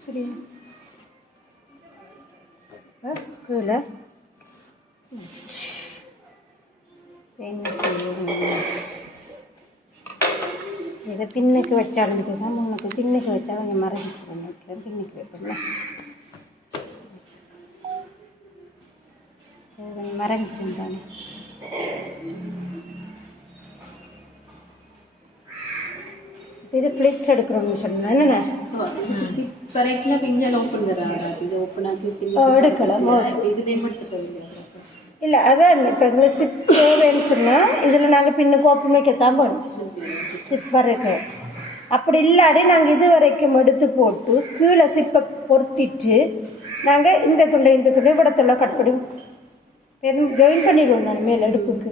சரியா கீழே என்ன செய்வோம் இதை பின்னுக்கு வச்சாலும் தான் உனக்கு பின்னுக்கு வச்சாலும் இங்கே மறைஞ்சு பண்ணிக்கிறேன் பின்னுக்கு வைப்போம்ல. சரி மறைஞ்சிருந்தானே தானே இது ஃப்ளிட்ஸ் எடுக்கிறோம்னு சொன்னேன் என்ன ಕರೆಕ್ಟ್ನ ಪಿಂಜಲ್ ಓಪನ್ ಇದು ಓಪನ್ ಆಗಿ ஓ, எடுக்கலாம் ஓ. ಇದನ್ನೇ ಮಾಡ್ತದೆ இல்லை அதான் இப்போ எங்களுக்கு சிப் தேவைன்னு சொன்னால் இதில் நாங்கள் பின்னு கோப்பு வைக்கத்தான் போகணும் சிப் வரைக்கு அப்படி இல்லாடி நாங்கள் இது வரைக்கும் எடுத்து போட்டு கீழே சிப்பை பொருத்திட்டு நாங்கள் இந்த துண்டை இந்த துண்டை விடத்துள்ள கட் பண்ணி எதுவும் ஜாயின் பண்ணிடுவோம் நான் மேல் அடுப்புக்கு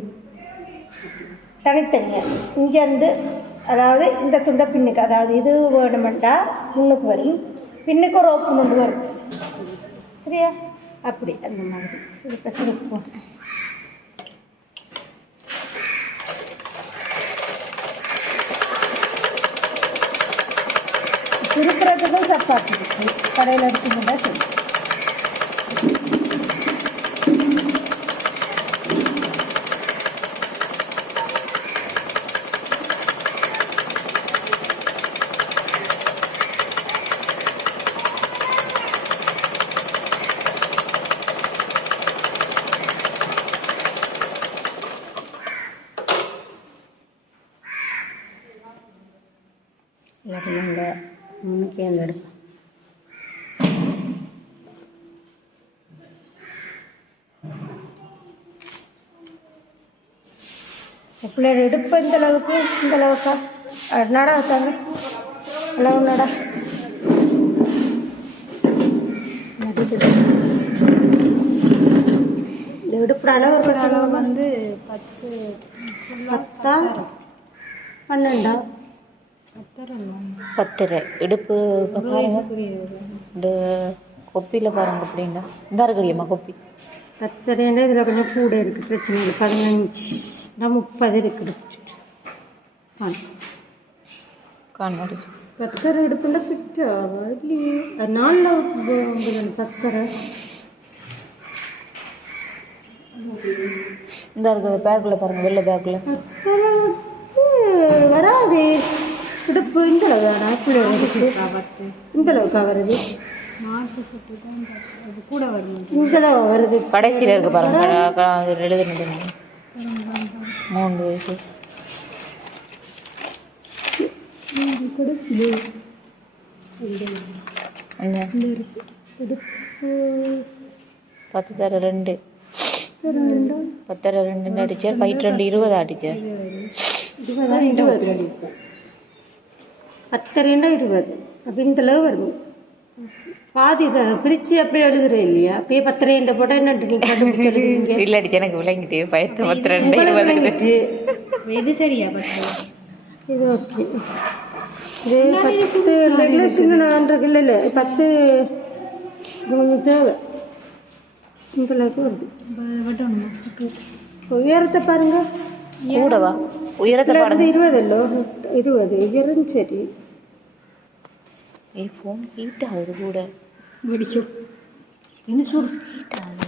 தனித்தனியாக இங்கேருந்து அதாவது இந்த துண்டை பின்னுக்கு அதாவது இது வேணுமெண்டா முன்னுக்கு வரும். பின்னுக்கு ஒரு ஓப்பன் ஒன்று வரும். சரியா? அப்படி அந்த மாதிரி. இப்போ சுருப்போம் சுருக்கிறதுக்கும் சப்பாத்தி இருக்கு. கடையில் எடுத்துக்கிட்டால் சரி. எல்லாத்தையும் இந்த முன்னுக்கே அந்த எடுப்போம் பிள்ளையோட எடுப்பு இந்த அளவுக்கு? இந்த அளவுக்கா? நடா தாங்க அளவு நடா நடுக்குது. இந்த விடுப்புற அளவு அளவு வந்து பத்து பத்தா? பன்னெண்டா? பத்தரை இடுப்பு பாருங்க. இந்த கொப்பியில் பாருங்க அப்படின்னா இந்த இருக்கிறியம்மா கொப்பி? பத்தரைன்னா இதில் கொஞ்சம் கூட இருக்குது பிரச்சனை இல்லை. பதினஞ்சு நான் முப்பது இருக்குது காணாடி பத்தரை எடுப்புல ஃபிட்டா இல்லையே. நாலில் பத்தரை. இந்த இருக்கிற பேக்கில் பாருங்க. வெள்ளை பேக்கில் பத்தரை வராது. இடுப்பு இந்த அளவு தானா இப்படி இடுப்பு இந்த அளவுக்கா வருது கூட வரும் இந்த அளவு வருது கடைசியில் இருக்கு பாருங்க. எழுதுனது மூணு. வயசு பத்து தர ரெண்டு. பத்தரை ரெண்டு அடிச்சார். பயிட்டு ரெண்டு இருபது அடிச்சார். இருபதா பத்து ரெண்டு இருபது. அப்போ இந்தளவு வரும். பாதி தான் பிரித்து அப்படியே எழுதுறேன் இல்லையா? அப்பயே பத்து ரெண்டு போட்டால் என்ன நீங்கள் கண்டுபிடிச்சு எழுதுவீங்க எனக்கு விளங்கிட்டு பயத்து பத்து ரெண்டு விளங்கிட்டு இது சரியா பத்து இது ஓகே. இது பத்து ரெகுலேஷன் இல்லை இல்லை பத்து கொஞ்சம் தேவை. இந்த அளவுக்கு வருது. உயரத்தை பாருங்க. கூடவா? உயரத்தை இருபது இல்லை இருபது உயரம் சரி ஏ ஃபோன் ஹீட் ஆகுது கூட பிடிக்கும் என்ன சொல் ஹீட் ஆகுது